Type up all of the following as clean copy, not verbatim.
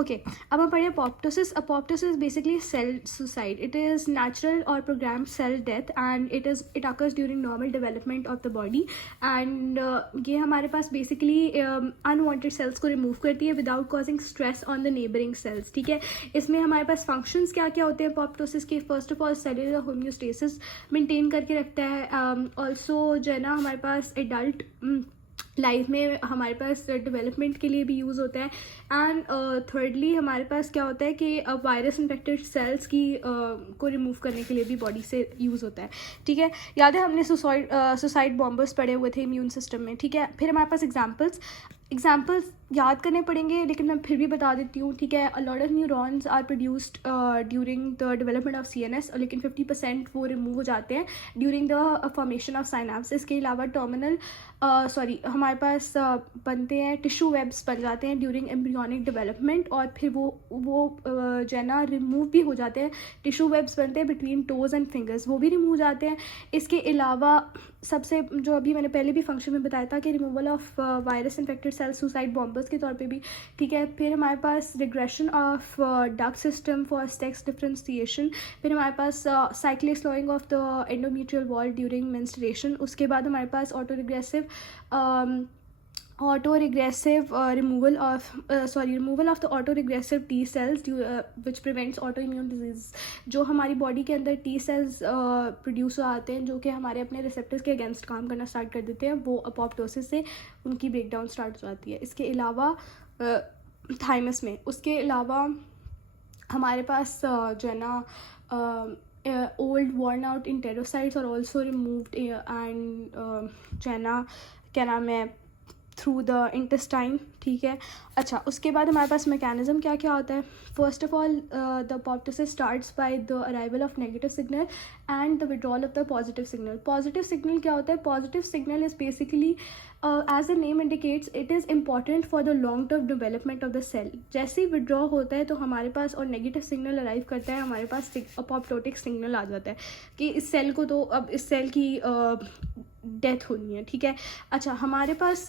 Okay, अब हम पढ़े apoptosis. Apoptosis basically cell suicide. It is natural और programmed cell death and it occurs during normal development of the body. And ये हमारे पास basically unwanted cells को remove करती है without causing stress on the neighbouring cells. ठीक है, इसमें हमारे पास फंक्शंस क्या क्या होते हैं अपॉप्टोसिस के. First of all cellular homeostasis maintain करके रखता है. ऑल्सो जो है ना हमारे पास एडल्ट लाइफ में हमारे पास डेवलपमेंट के लिए भी यूज़ होता है. एंड थर्डली हमारे पास क्या होता है कि वायरस इन्फेक्टेड सेल्स की को रिमूव करने के लिए भी बॉडी से यूज़ होता है. ठीक है, याद है हमने सुसाइड बॉम्बर्स पढ़े हुए थे इम्यून सिस्टम में. ठीक है, फिर हमारे पास एग्जाम्पल्स याद करने पड़ेंगे, लेकिन मैं फिर भी बता देती हूँ. ठीक है, a lot of neurons are produced during the development of CNS, लेकिन 50% वो रिमूव हो जाते हैं during the formation of synapse. इसके अलावा हमारे पास बनते हैं टिश्यू वेब्स बन जाते हैं ड्यूरिंग एम्ब्रियोनिक डेवलपमेंट, और फिर वो जो है ना रिमूव भी हो जाते हैं. टिश्यू वेब्स बनते हैं बिटवीन टोज एंड फिंगर्स, वो भी रिमूव हो जाते हैं. इसके अलावा सबसे जो अभी मैंने पहले भी फंक्शन में बताया था कि removal of virus infected cell suicide bombers के तौर पे भी. ठीक है, फिर हमारे पास regression of duct system for sex differentiation. फिर हमारे पास cyclic sloughing of the endometrial wall during menstruation. उसके बाद हमारे पास auto removal of the auto regressive T cells which prevents auto immune disease. जो हमारी बॉडी के अंदर T cells प्रोड्यूस आते हैं जो कि हमारे अपने रिसेप्टर्स के अगेंस्ट काम करना स्टार्ट कर देते हैं, वो अपॉप्टोसिस से उनकी ब्रेकडाउन स्टार्ट हो जाती है. इसके अलावा थाइमस में उसके अलावा हमारे पास जो है ना ओल्ड वर्न आउट इंटेरोसाइट्स और ऑल्सो रिमूव्ड एंड जो है ना क्या नाम है थ्रू द इंटेस्टाइन. ठीक है, अच्छा उसके बाद हमारे पास मैकेनिज्म क्या क्या होता है. First of all the apoptosis starts by the arrival of negative signal and the withdrawal of the positive signal. Positive signal क्या होता है. Positive signal is basically as the name indicates it is important for the long term development of the cell. जैसे ही withdraw होता है तो हमारे पास और नेगेटिव सिग्नल अराइव करता है, हमारे पास अपॉप्टोटिक सिग्नल आ जाता है कि इस सेल को तो अब इस सेल की डेथ होनी है. ठीक है, अच्छा हमारे पास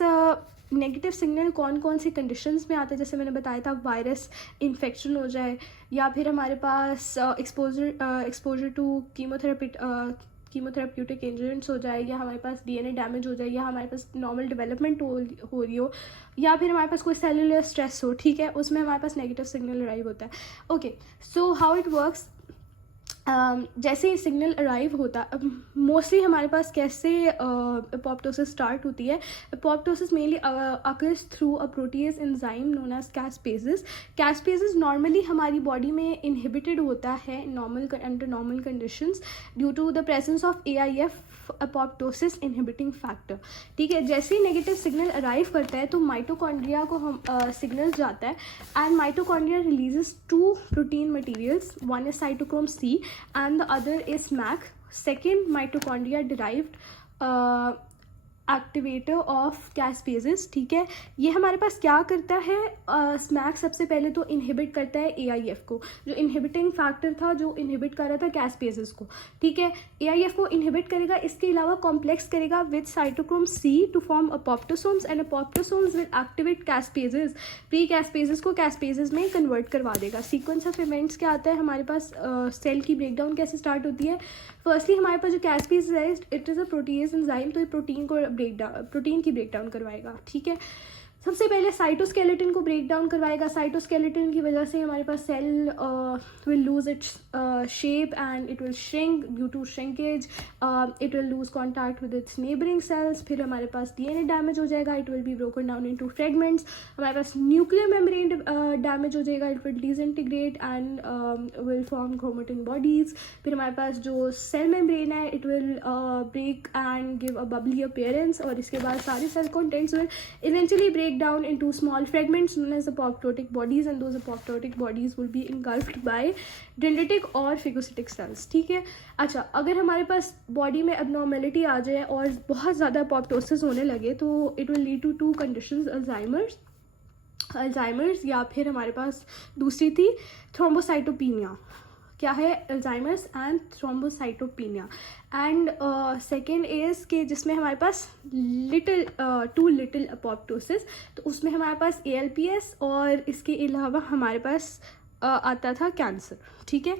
नेगेटिव सिग्नल कौन कौन सी कंडीशंस में आते हैं. जैसे मैंने बताया था वायरस इन्फेक्शन हो जाए, या फिर हमारे पास एक्सपोजर टू कीमोथेरेप्यूटिक एजेंट्स हो जाए, या हमारे पास DNA डैमेज हो जाए, या हमारे पास नॉर्मल डेवलपमेंट हो रही हो, या फिर हमारे पास कोई सेलुलर स्ट्रेस हो. ठीक है, उसमें हमारे पास नेगेटिव सिग्नल अराइव होता है. Okay, so how it works. जैसे ही सिग्नल अराइव होता मोस्टली हमारे पास कैसे अपॉप्टोसिस स्टार्ट होती है. Apoptosis mainly occurs through a protease enzyme known as caspases. Caspases normally हमारी बॉडी में इनहिबिटेड होता है under normal conditions due to the presence of AIF apoptosis inhibiting factor. ठीक है, जैसे ही नेगेटिव सिग्नल अराइव करता है तो माइटोकॉन्ड्रिया को हम सिग्नल जाता है and mitochondria releases 2 protein materials. One is cytochrome C and the other is SMAC. Second mitochondria derived activator of caspases. ठीक है, ये हमारे पास क्या करता है. स्मैक सबसे पहले तो इनहिबिट करता है AIF को, जो इनहिबिटिंग फैक्टर था जो इनहिबिट कर रहा था कैस्पेजेस को. ठीक है, AIF को इनहिबिट करेगा. इसके अलावा कॉम्प्लेक्स करेगा with cytochrome C to form apoptosomes and apoptosomes will activate caspases. Pre caspases को कैस्पेजेस में कन्वर्ट करवा देगा. सीक्वेंस ऑफ इवेंट्स क्या आता है हमारे पास. सेल की ब्रेकडाउन कैसे स्टार्ट होती है. फर्स्टली हमारे पास जो कैस्पेज है it is a protease enzyme, तो ये प्रोटीन की ब्रेकडाउन करवाएगा. ठीक है, सबसे पहले साइटोस्केलेटन को ब्रेक डाउन करवाएगा. साइटोस्केलेटन की वजह से हमारे पास cell will lose its shape and it will shrink due to shrinkage. It will lose contact with its neighbouring cells. फिर हमारे पास DNA डैमेज हो जाएगा. It will be broken down into fragments. हमारे पास न्यूक्लियर मेम्ब्रेन डैमेज हो जाएगा. It will disintegrate and will form chromatin bodies. फिर हमारे पास जो सेल मेम्ब्रेन है it will break and give a bubbly appearance, और इसके बाद सारे cell contents will eventually break down into small fragments known as apoptotic bodies, and those apoptotic bodies will be engulfed by dendritic और phagocytic cells. ठीक है, अच्छा अगर हमारे पास बॉडी में abnormality आ जाए और बहुत ज़्यादा apoptosis होने लगे तो it will lead to 2 conditions, Alzheimer's या फिर हमारे पास दूसरी थी थ्रोम्बोसाइटोपिनिया. क्या है, Alzheimer's and thrombocytopenia. And second is कि जिसमें हमारे पास टू लिटिल अपोप्टोसिस, तो उसमें हमारे पास ALPS और इसके अलावा हमारे पास आता था कैंसर। ठीक है।